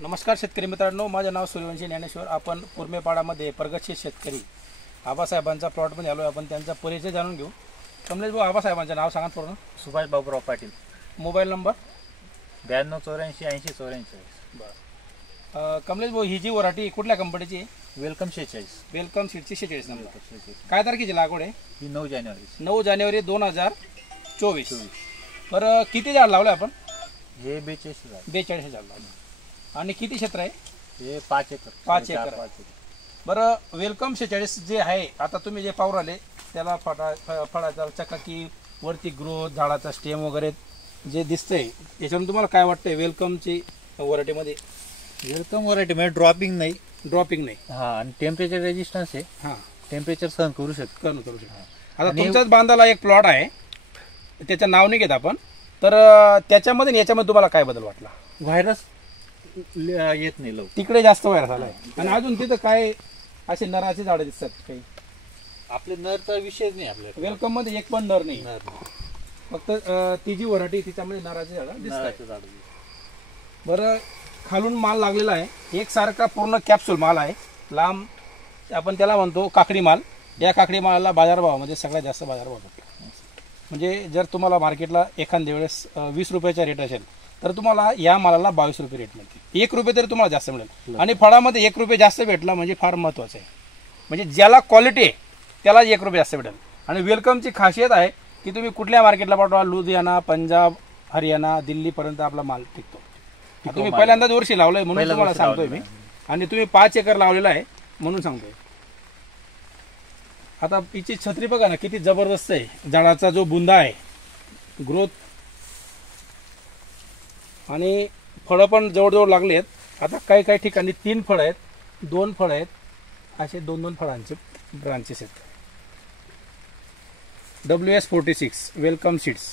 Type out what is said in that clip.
नमस्कार शेतकरी मित्रांनो, माझे नाव सूर्यवंशी ज्ञानेश्वर। आपण कुर्मेपाडामध्ये प्रगतशील शेतकरी आबासाहेबांचा प्लॉटमध्ये आलो। आपण त्यांचा परिचय जाणून घेऊ। कमलेश भाऊ, आबासाहेबांचं नाव सांगा पूर्ण। Subhash Baburao Patil, mobile number 92848084. बरं, कमलेश भाऊ, ही जी वराठी कुठल्या कंपनीची आहे? वेलकम 46. वेलकम सीडची 46 नंबर। काय तारखेची लागवड आहे? ही 9 जानेवारी. 9 जानेवारी 2024। बरं, किती झाड लावले आपण? हे 42 42 झाड लावले। आणि किती क्षेत्र आहे? हे 5 एकर. 5 एकर. बरं, वेलकम 46 जे आहे, आता तुम्ही जे पाहू राहिले त्याला फळाचा चकाकी, वरती ग्रोथ, झाडाचा स्टेम वगैरे जे दिसतंय, याच्यातून तुम्हाला काय वाटतंय वेलकमची व्हरायटीमध्ये? वेलकम व्हरायटी म्हणजे ड्रॉपिंग नाही. ड्रॉपिंग नाही, हा, आणि टेम्परेचर रेजिस्टन्स आहे. हां, टेम्परेचर सहन करू शकतो. करू शकतो। आता तुमच्याच बांधाला एक प्लॉट आहे, त्याचं नाव नाही घेत आपण, तर त्याच्यामध्ये आणि याच्यामध्ये तुम्हाला काय बदल वाटला? व्हायरस येत नाही लवकर. तिकडे जास्त व्हायरस आलाय, आणि अजून तिथं काय असे नराचे झाडं दिसतात काही? आपले नरचा विषयच नाही आपल्याला. वेलकम मध्ये एक पण नर नाही, नर फक्त ती जी व्हरायटी तिच्यामध्ये नराचे झाडं दिसतात। नराचं झाड. बरं, खालून माल लागलेला आहे, एकसारखा पूर्ण कॅप्सूल माल आहे, लांब, आपण त्याला म्हणतो काकडी माल। या काकडी मालाला बाजारभावामध्ये सगळ्यात जास्त बाजारभाव भेटतो। म्हणजे जर तुम्हाला मार्केटला एखाद्या वेळेस 20 रुपयाचा रेट असेल, तर तुम्हाला या मालाला 22 रुपये रेट मिळते। 1 रुपये तरी तुम्हाला जास्त मिळेल, आणि फळामध्ये 1 रुपये जास्त भेटला म्हणजे फार महत्त्वाचं आहे। म्हणजे ज्याला क्वालिटी आहे त्याला 1 रुपये जास्त भेटेल। आणि वेलकमची खासियत आहे की तुम्ही कुठल्या मार्केटला पाठवा, लुधियाना, पंजाब, हरियाणा, दिल्लीपर्यंत आपला माल टिकतो। तुम्ही पहिल्यांदाच वर्षी लावलंय म्हणून तुम्हाला सांगतोय मी, आणि तुम्ही 5 एकर लावलेला आहे म्हणून सांगतोय। आता हिची छत्री बघा ना, किती जबरदस्त आहे। झाडाचा जो बुंदा आहे, ग्रोथ, आणि फळं पण जवळजवळ लागले आहेत। आता काही काही ठिकाणी 3 फळं आहेत, 2 फळं आहेत, असे 2-2 फळांचे ब्रांचेस आहेत। WS46 welcome seeds.